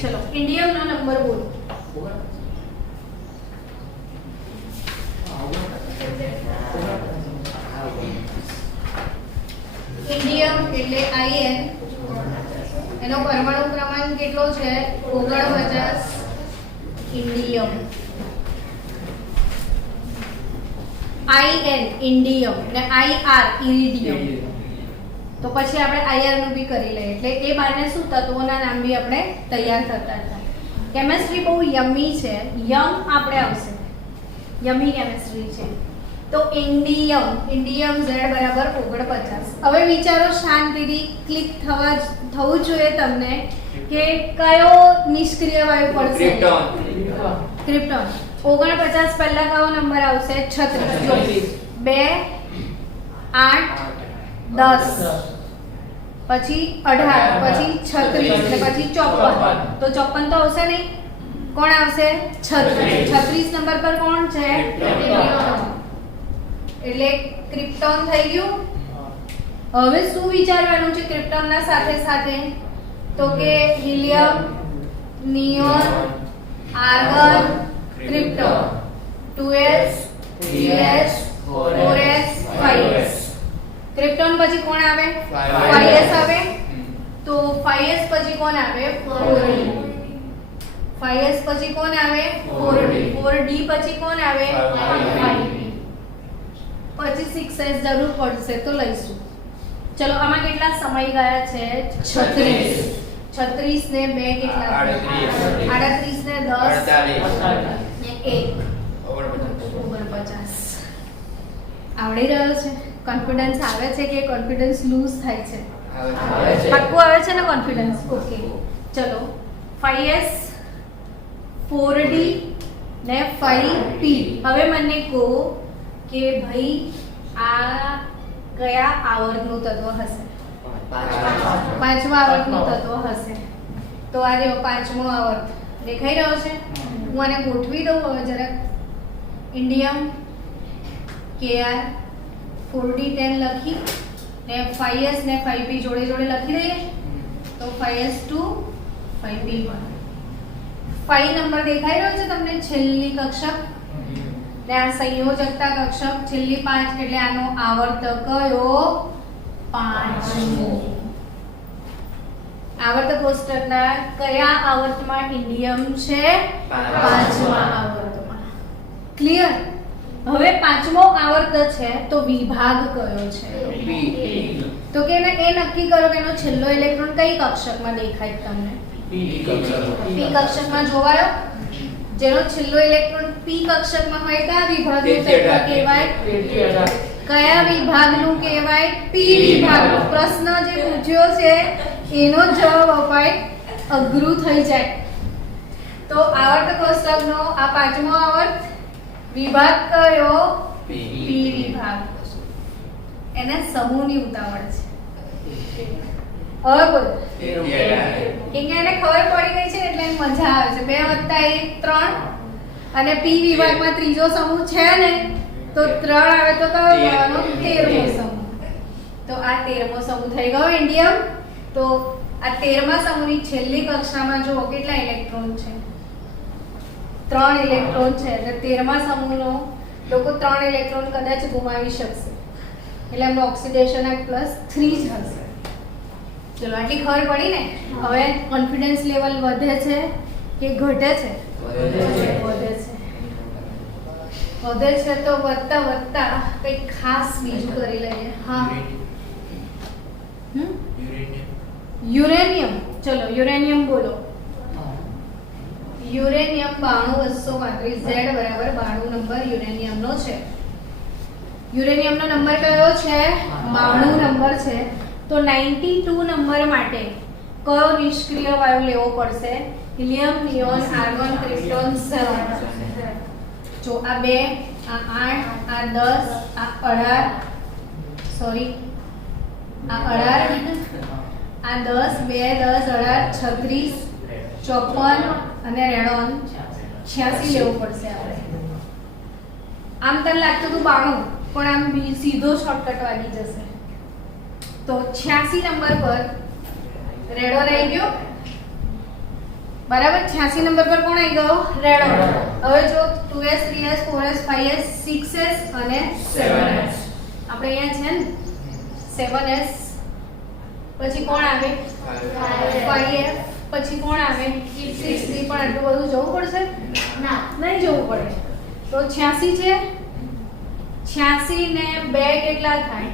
ચલો ઇન્ડિયમનો નંબર બોલો. ઇન્ડિયમ એટલે IN. એનો પરમાણુ ક્રમાંક કેટલો છે? 49. ઇન્ડિયમ. IN ઇન્ડિયમ ને IR ઇરિડિયમ. તો પછી આપણે IR નું બી કરી લઈએ. એટલે એ બારને શું તત્વોના નામ બી આપણે તૈયાર કરતા હતા. કેમેસ્ટ્રી બહુ યમી છે. યમ આપણે આવશે. યમી કેમેસ્ટ્રી છે. તો ઇન્ડિયમ Z બરાબર 49. હવે વિચારો શાંતિથી ક્લિક થવું જોઈએ તમને કે કયો નિષ્ક્રિય વાયુ પડશે? ક્રિપ્ટોન. 49 પહેલા કયો નંબર આવશે? 36. 2 8 10 પછી 18 પછી 36 અને પછી 54. તો 54 તો આવશે નહીં. કોણ આવશે? 36 નંબર પર કોણ છે? એટલે ક્રિપ્ટોન થઈ ગયું. હવે શું વિચારવાનું છે ક્રિપ્ટોનના સાથે સાથે? તો કે helium, neon, argon, krypton. 2s 3s 4s 5s. Krypton પછી કોણ આવે? 5s આવે. તો 5s પછી કોણ આવે? 4d. 5s પછી કોણ આવે? 4d. 4d પછી કોણ આવે? 5d. પછી 6s જરૂર પડશે તો લઈશું. ચલો આમાં કેટલા સમય ગયા છે? 36. 36 ને 2 કેટલા? 38 ને 10 ને 1 49. આવડી રહ્યો છે? કોન્ફિડન્સ આવે છે કે કોન્ફિડન્સ લૂઝ થાય છે? પાક્કું આવે છે ને કોન્ફિડન્સ? ઓકે, ચલો 5s 4d ને 5p. હવે મને કહો કે ભાઈ આ કયા આવર્તનું તત્વ હશે? 5મા આવર્તનું તત્વ હશે. તો આ રહ્યો 5મો આવર્ત. દેખાઈ રહ્યો છે? હું આને ગોઠવી દઉં હવે જરાક. ઇન્ડિયમ Kr 4d10 લખી ને 5s ને 5p જોડે જોડે લખી દઈએ. તો 5s2 5p1. 5 નંબર દેખાઈ રહ્યો છે તમને? છેલ્લી કક્ષક ને આ સંયોજકતા કક્ષક છેલ્લી 5 એટલે આનો આવર્ત કયો? 5મો. આવર્ત કોષ્ટકના કયા આવર્તમાં ઇન્ડિયમ છે? 5મા આવર્તમાં. ક્લિયર? હવે 5મો આવર્ત છે તો વિભાગ કયો છે? તો કે એ નક્કી કરો કે એનો છેલ્લો ઇલેક્ટ્રોન કઈ કક્ષકમાં દેખાય તમને? પી કક્ષકમાં જોવાયો? જેનો છેલ્લો ઇલેક્ટ્રોન પી કક્ષકમાં હોય કયા વિભાગનું તત્વ કહેવાય? કયા વિભાગનું કહેવાય? પી વિભાગનું. પ્રશ્ન જે પૂછ્યો છે એનો જવાબ અપાય અઘરું થઈ જાય. તો આવર્ત કોષ્ટકનો આ 5મો આવર્ત વિભાગ કયો? પી વિભાગ. એને સમૂહની ઉતાવળ છે. હવે બોલ. તેરમું. કેમ કે એને ખબર પડી ગઈ છે એટલે એને મજા આવે છે. 2 + 1 3 અને પી વિભાગમાં ત્રીજો સમૂહ છે ને તો 3 આવે તો કયો ગણવાનો? 13મો સમૂહ. તો આ 13મો સમૂહ થઈ ગયો ઇન્ડિયમ. તો આ 13મા સમૂહની છેલ્લી કક્ષામાં જુઓ કેટલા ઇલેક્ટ્રોન છે? 3 ઇલેક્ટ્રોન છે. એટલે 13મા સમૂહનો લોકો 3 ઇલેક્ટ્રોન કદાચ ગુમાવી શકશે. એટલે એમનો ઓક્સિડેશન એટ +3 જ હશે. ચલો આટલી ખબર પડી ને. હવે કોન્ફિડન્સ લેવલ વધે છે કે ઘટે છે? વધે છે તો વધતા વધતા કંઈક ખાસ બીજું કરી લઈએ. હા, યુરેનિયમ. ચલો યુરેનિયમ બોલો. યુરેનિયમ 92235 Z બરાબર 92 નંબર યુરેનિયમનો છે. યુરેનિયમનો નંબર કયો છે? 92 નંબર છે. તો 92 નંબર માટે કયો નિષ્ક્રિય વાયુ લેવો પડશે? હિલિયમ, નિયોન, આર્ગોન, ક્રિપ્ટોન, ઝેરોન. જો આ 2, આ 8, આ 10, આ 18, સોરી આ 18, આ 10, 2, 10, 18, 36, 54 અને રેડોન 86 લેવું પડશે આપણે. આમ તને લાગતું હતું 92 પણ આમ સીધો શોર્ટકટ વાગી જશે. તો 86 નંબર પર રેડોન આવી ગયો બરાબર. 86 નંબર પર કોણ આવી ગયો? રેડોન. હવે જો 2s 3s 4s 5s 6s અને 7s. આપણે અહીંયા છે ને 7s. પછી કોણ આવે? 5f. પછી કોણ આવે? 6 3. પણ આટલું બધું જવું પડશે? ના, નહીં જવું પડે. તો 86 છે. 86 ને 2 કેટલા થાય?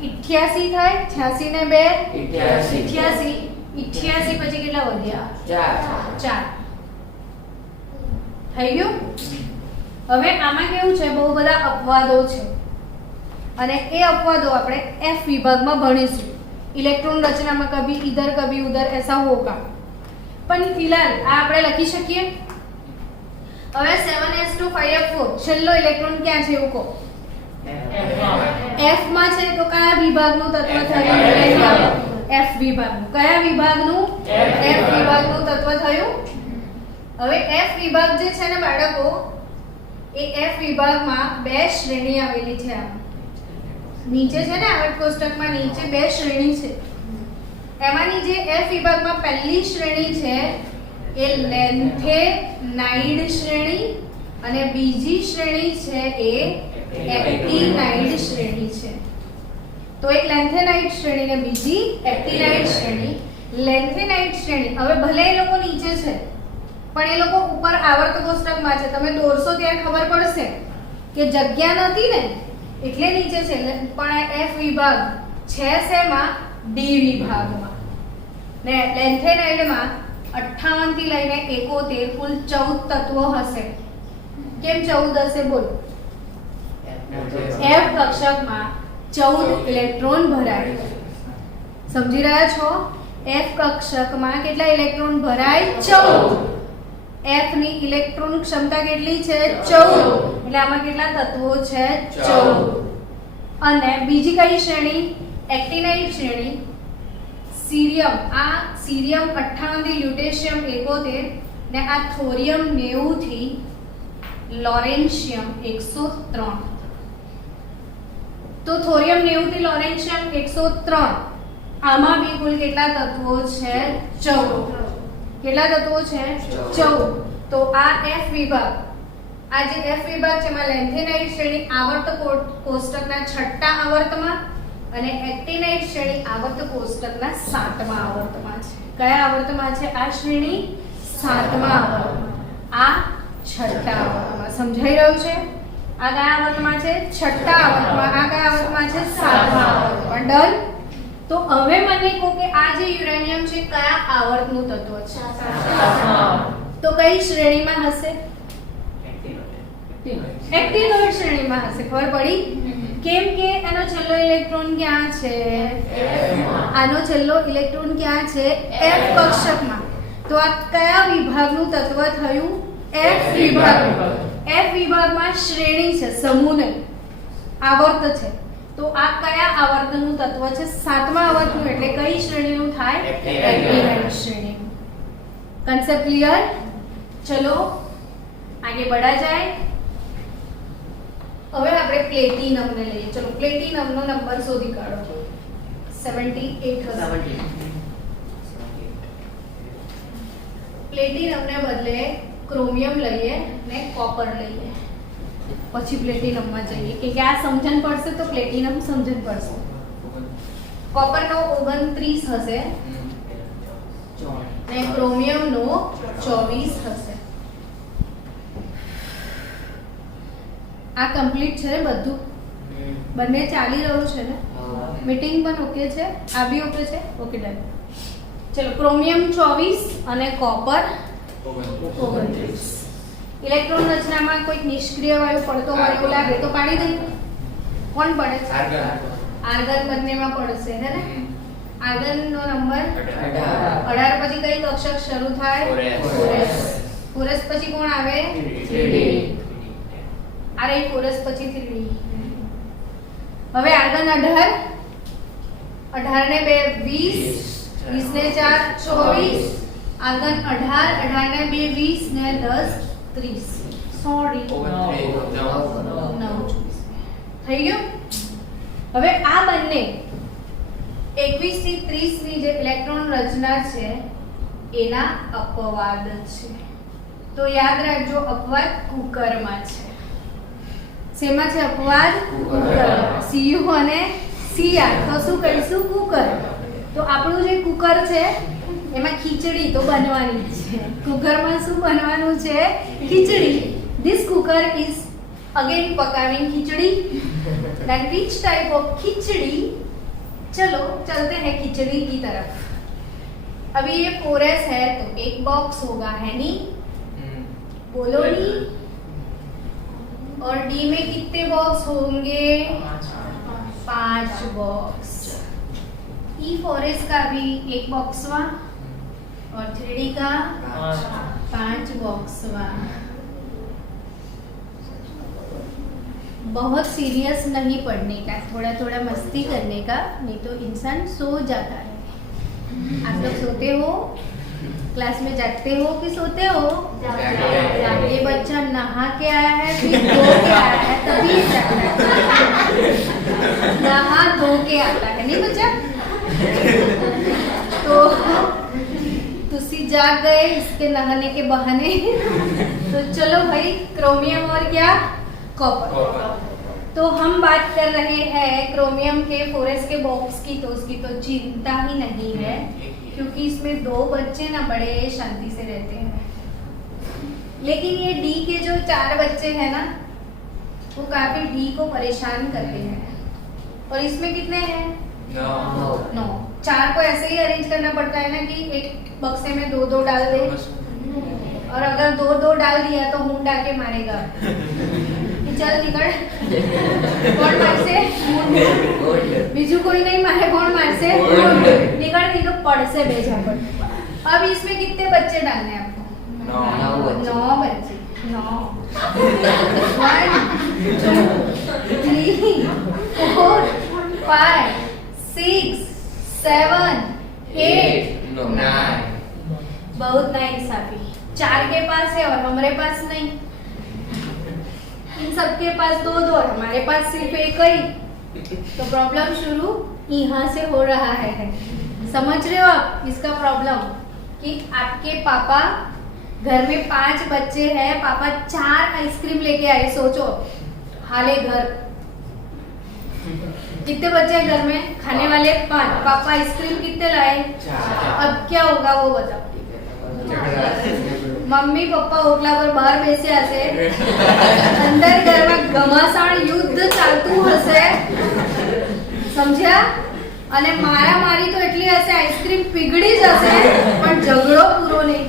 88 થાય. 86 ને 2 88. 88 પછી કેટલા વધ્યા? 4 થઈ ગયું. હવે આમાં કેવું છે? બહુ બધા અપવાદો છે અને એ અપવાદો આપણે F વિભાગમાં ભણીશું. ઇલેક્ટ્રોન રચનામાં કભી ઇધર કભી ઉધર ऐसा होगा. પણ ફિલહાલ આ આપણે લખી શકીએ. હવે 7s2 5f4 છેલ્લો ઇલેક્ટ્રોન ક્યાં છે એવું કહો? F માં છે. તો કયા વિભાગનું તત્વ થયું? F વિભાગનું. કયા વિભાગનું? F વિભાગનું તત્વ થયું. હવે F વિભાગ જે છે ને બાળકો, એ F વિભાગમાં 2 શ્રેણી આવેલી છે. નીચે છે ને આવર્ત કોષ્ટકમાં નીચે 2 શ્રેણી છે. એમાંની જે F વિભાગમાં પહેલી શ્રેણી છે એ લેન્થેનાઇડ શ્રેણી અને બીજી શ્રેણી છે એ એક્ટિનાઇડ શ્રેણી છે. તો એક લેન્થેનાઇડ શ્રેણી ને બીજી એક્ટિનાઇડ શ્રેણી. લેન્થેનાઇડ શ્રેણી હવે ભલે એ લોકો નીચે છે પણ એ લોકો ઉપર આવર્ત કોષ્ટકમાં છે. તમે દોરશો ત્યારે ખબર પડશે કે જગ્યા નથી ને એટલે નીચે છે. પણ F વિભાગ છે શેમાં? D વિભાગમાં. ને લેન્થેનાઇડમાં 58 થી લઈને 71 કુલ 14 તત્વો હશે. કેમ 14 હશે બોલ? F કક્ષકમાં 14 ઇલેક્ટ્રોન ભરાય. સમજી રહ્યા છો? F કક્ષકમાં કેટલા ઇલેક્ટ્રોન ભરાય? 14. F ની ઇલેક્ટ્રોન ક્ષમતા કેટલી છે? 14. એટલે આમાં કેટલા તત્વો છે? 14. અને બીજી કઈ શ્રેણી? એક્ટિનાઇડ શ્રેણી. સીરિયમ, આ સીરિયમ 58 થી લ્યુટેશિયમ 71 ને આ થોરિયમ 90 થી લોરેન્શિયમ 103. તો થોરિયમ 90 થી લોરેન્શિયમ 103 આમાં બી કુલ કેટલા તત્વો છે? 14. કેટલા તત્વો છે? 14. તો આ F વિભાગ, આ જે F વિભાગ છે એમાં લેન્થેનાઇડ શ્રેણી આવર્ત કોષ્ટકના 6ઠા આવર્તમાં અને એક્ટિનાઇડ શ્રેણી આવર્ત કોષ્ટકના 7મા આવર્તમાં છે. કયા આવર્તમાં છે આ શ્રેણી? 7મા આવર્તમાં. આ 6ઠા આવર્તમાં. સમજાઈ રહ્યું છે? આ કયા આવર્તમાં છે? 6ઠા આવર્તમાં. આ કયા આવર્તમાં છે? 7મા આવર્તમાં. ડન. તો હવે મને કહો કે આ જે યુરેનિયમ છે કયા આવર્તનું તત્વ છે? તો કઈ શ્રેણીમાં હશે? એક્ટિનોઇડ શ્રેણીમાં હશે. ખબર પડી? કેમ કે આનો છેલ્લો ઇલેક્ટ્રોન ક્યાં છે? આનો છેલ્લો ઇલેક્ટ્રોન ક્યાં છે? F કક્ષકમાં. તો આ કયા વિભાગનું તત્વ થયું? F વિભાગ. F વિભાગમાં શ્રેણી છે, સમૂહ નહીં, આવર્ત છે. તો આ કયા આવર્તનનું તત્વ છે? 7મા આવર્તનું, એટલે કઈ શ્રેણીનું થાય? Actinide. Actinide શ્રેણીનું. concept clear? ચલો आगे बढ़ा जाए. હવે આપણે પ્લેટિનમ ને લઈએ. ચલો પ્લેટિનમ નો નંબર શોધી કાઢો. 78 હશે. પ્લેટિનમ ને બદલે ક્રોમિયમ લઈએ ને કોપર લઈએ, પછી પ્લેટિનમ માં જઈએ કે આ સમજણ પડશે તો પ્લેટિનમ સમજણ પડશે. કોપર નો 29 હશે ને ક્રોમિયમ નો 24 હશે. આ કમ્પ્લીટ છે ને બધું? બંને ચાલી રહ્યું છે ને? મીટિંગ પણ ઓકે છે? આ બી ઓકે છે? Okay done. ચલો ક્રોમિયમ 24 અને કોપર 29. ઇલેક્ટ્રોન રચનામાં કોઈ નિષ્ક્રિય વાયુ પડતો હોય એવું લાગે તો પાડી દઈએ. કોણ પડે છે? આર્ગન બંનેમાં પડશે હે ને? આર્ગન નો નંબર 18. પછી કઈ કક્ષક શરૂ થાય? ફોરસ. ફોરસ પછી કોણ આવે? આ રહી ફોરસ પછી 3D. હવે આર્ગન 18 ને 2 20 20 ને 4 24. આર્ગન 18 ને 2 20 ને 10 30. સોરી 9 થઈ ગયું. હવે આ બંને 21 થી 30 ની જે ઇલેક્ટ્રોન રચના છે એના અપવાદ છે. તો યાદ રાખજો અપવાદ કુકરમાં છે. શેમાં છે અપવાદ? કુકરમાં. CU અને CR તો શું કહીશું? કુકર. તો આપણું જે કુકર છે એમાં ખીચડી તો બનવાની જ છે. કુકરમાં શું બનવાનું છે? ખીચડી. This cooker is again पकाविंग khichdi. Then which type of खिचड़ी? चलो चलते हैं खिचड़ी की तरफ. अभी ये पोरस है तो एक बॉक्स होगा है नी? बोलो नी. और डी में कितने बॉक्स होंगे? 5 बॉक्स. ई फॉरेस्ट का भी एक बॉक्स हुआ और 3D का 5 बॉक्स हुआ. बहुत सीरियस नहीं पढ़ने का, थोड़ा थोड़ा मस्ती करने का, नहीं तो इंसान सो जाता है. आप लोग सोते हो? क्लास में जागते हो कि सोते हो? ये बच्चा नहा के आया है फिर धो के आया है तभी जाता है. नहा धो के आता है नहीं बच्चा? तो तुसी जाग गए इसके नहाने के बहाने. तो चलो भाई क्रोमियम और क्या? कॉपर. तो हम बात कर रहे हैं क्रोमियम के फोरस के बॉक्स की, तो उसकी तो चिंता ही नहीं है क्योंकि इसमें 2 बच्चे ना बड़े शांति से रहते हैं. लेकिन ये डी के जो 4 बच्चे हैं ना वो काफी डी को परेशान करते हैं. और इसमें कितने हैं? 9. 4 को ऐसे ही अरेंज करना पड़ता है ना कि एक बक्से में 2-2 डाल दे, और अगर 2-2 डाल दिया तो मुंह डाके मारेगा. चल निकल. कौन मारसे? बीजू कोई नहीं मारे. कौन मारसे? निकल नहीं तो पड़ से भेजा पड़. अब इसमें कितने बच्चे डालने हैं आपको? 9 बच्चे. 9 1 2 3 4 5 6 7 8 9. बहुत नाइंसाफी. 4 के पास है और हमारे पास नहीं. इन सबके पास 2-2 और हमारे पास सिर्फ एक ही. तो प्रॉब्लम शुरू यहाँ से हो रहा है. समझ रहे हो आप इसका प्रॉब्लम? कि आपके पापा घर में 5 बच्चे हैं, पापा 4 आइसक्रीम लेके आए. सोचो हाले घर कितने बच्चे हैं घर में? खाने वाले 5. पापा आइसक्रीम कितने लाए? 4. अब क्या होगा वो बताओ. मम्मी पप्पा ओटला पर બહાર બેસી હશે, અંદર ઘરમાં ઘમાસાણ યુદ્ધ ચાલતું હશે, સમજ્યા? અને મારામારી તો એટલી હશે, આઈસ્ક્રીમ પીગળી જશે પણ ઝઘડો પૂરો નહીં.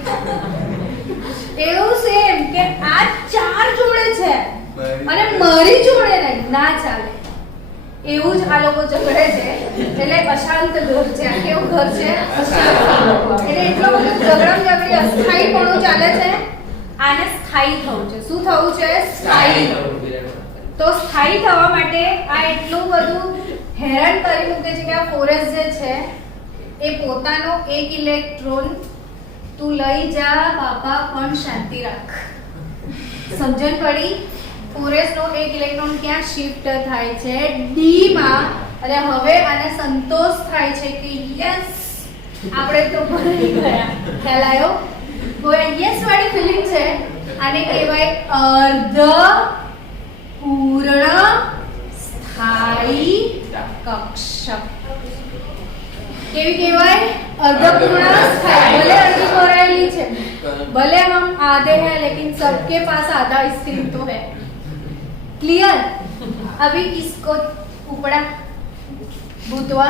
એવું સેમ કે આ 4 જોડે છે અને મારી જોડે નહીં, ના ચાલે. એવું જ આ લોકો ઝઘડે છે એટલે અશાંત ઘર છે. આ કેવું ઘર છે? અશાંત. એટલે એટલો બધો ઝઘડમ ઝઘડી અસ્થાયીપણું ચાલે છે. આને સ્થાયી થવું છે. શું થવું છે? સ્થાયી. તો સ્થાયી થવા માટે આ એટલું બધું હેરાન કરી મૂકે છે કે આ 4s જે છે એ પોતાનો એક ઇલેક્ટ્રોન તું લઈ જા બાપા પણ શાંતિ રાખ. સમજણ પડી? 4s નો એક ઇલેક્ટ્રોન ક્યાં શિફ્ટ થાય છે? d માં. અને હવે આને સંતોષ થાય છે કે યસ આપણે તો ભરાઈ ગયા. ખ્યાલ આવ્યો? કોઈ યસ વાળી ફિલિંગ છે. આને કહેવાય અર્ધ પૂર્ણ સ્થાયી કક્ષક. કેવી કહેવાય? અર્ધપૂર્ણ સ્થાयी. भले अर्धी भराएली है, भले हम आधे हैं, लेकिन सबके पास आधा आइसक्रीम तो है. क्लियर? अभी इसको उपड़ा भूतवा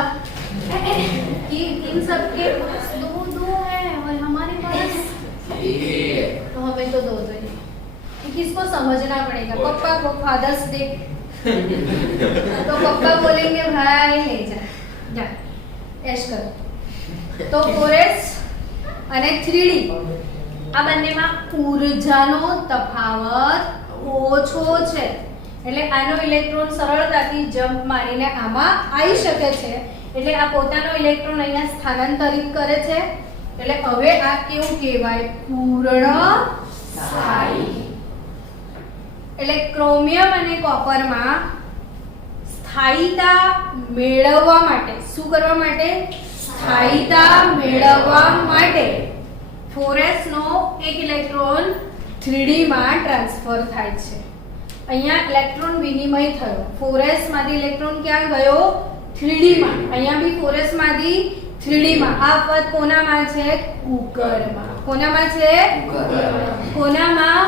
कि इन सबके पास दो दो है और हमारे पास तो हमें तो दो दो है. किसको समझना पड़ेगा? पप्पा को फादर्स डे तो पप्पा बोलेंगे भाई ले जा जा ऐश करो. तो 4s અને 3d આ બંનેમાં ઊર્જાનો તફાવત ઓછો છે, એટલે આનો ઇલેક્ટ્રોન સરળતાથી જમ્પ મારીને આમાં આવી શકે છે. એટલે આ પોતાનો ઇલેક્ટ્રોન અહીંયા સ્થાનાંતરિત કરે છે. એટલે હવે આ કેવું કહેવાય? પૂર્ણ સ્થાયી. એટલે ક્રોમિયમ અને કોપરમાં સ્થાયીતા મેળવવા માટે શું કરવા માટે? સ્થાયીતા મેળવવા માટે 4s નો એક ઇલેક્ટ્રોન 3d માં ટ્રાન્સફર થાય છે. અહીંયા ઇલેક્ટ્રોન વિનિમય થયો. 4s માંથી ઇલેક્ટ્રોન ક્યાં ગયો? 3d માં. અહીંયા બી 4s માંથી 3d માં. આ પદ કોનામાં છે? કુકરમાં. કોનામાં છે? કોનામાં?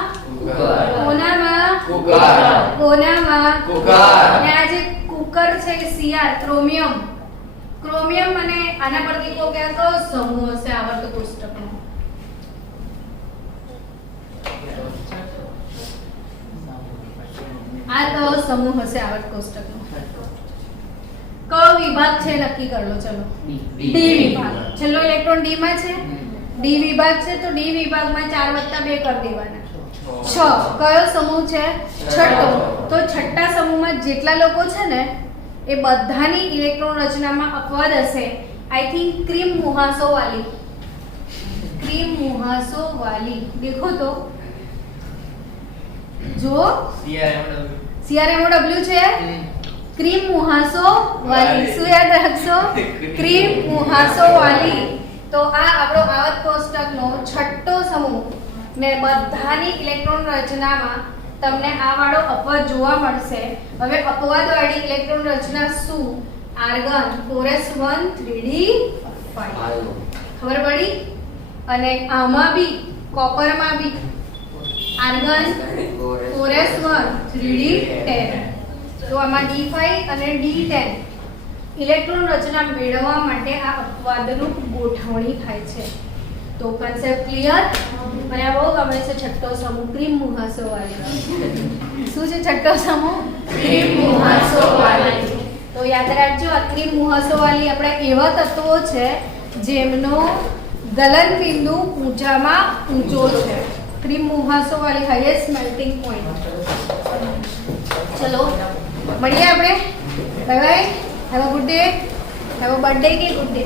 કોનામાં? કોનામાં? અને આ જે કુકર છે Cr ક્રોમિયમ. ક્રોમિયમ અને આના પરથી કો કયો સમૂહ હશે આવર્ત કોષ્ટકનો? આ તો સમૂહ હશે આવર્ત કોષ્ટકનો. કયો વિભાગ છે નક્કી કરી લો. ચલો ડી વિભાગ. છેલ્લો ઇલેક્ટ્રોન ડી માં છે. ડી વિભાગ છે તો ડી વિભાગમાં 4 + 2 કરી દેવાના. 6. કયો સમૂહ છે? છઠ્ઠો. તો છઠ્ઠા સમૂહમાં જેટલા લોકો છે ને એ બધાની ઇલેક્ટ્રોન રચનામાં અપવાદ હશે. આઈ થિંક ક્રીમ મુહાસો વાલી. ક્રીમ મુહાસો વાલી દેખો તો જો CRMOW છે. ક્રીમ મુહાસો વાલી. શું યાદ રાખશો? ક્રીમ મુહાસો વાલી. તો આ આપણો આવર્ત કોષ્ટકનો છઠ્ઠો સમૂહ ને બધાની ઇલેક્ટ્રોન રચનામાં તમને આ વાળો અપવાદ જોવા મળશે. હવે અપવાદ વાળી ઇલેક્ટ્રોન રચના શું? Argon 4s1 3d 5. ખબર પડી? અને આમાં બી કોપરમાં બી આર્ગન 4s1 3d 10. તો આમાં d5 અને d10 ઇલેક્ટ્રોન રચના મેળવવા માટે આ અપવાદરૂપ ગોઠવણી થાય છે. તો કન્સેપ્ટ ક્લિયર? મને આ બહુ ગમે છે છઠ્ઠો સમૂહ ક્રીમ મુહાસો વાળી. શું છે છઠ્ઠો સમૂહ? ક્રીમ મુહાસો વાળી. તો યાદ રાખજો આ ક્રીમ મુહાસો વાળી આપણા એવા તત્વો છે જેમનો ગલન બિંદુ ઊંચામાં ઊંચો છે. ક્રીમ મુહાસો વાળી હાઈએસ્ટ મેલ્ટિંગ પોઈન્ટ. ચલો મળીએ આપણે. Bye bye. Have a good day. Have a birthday કે ગુડ ડે.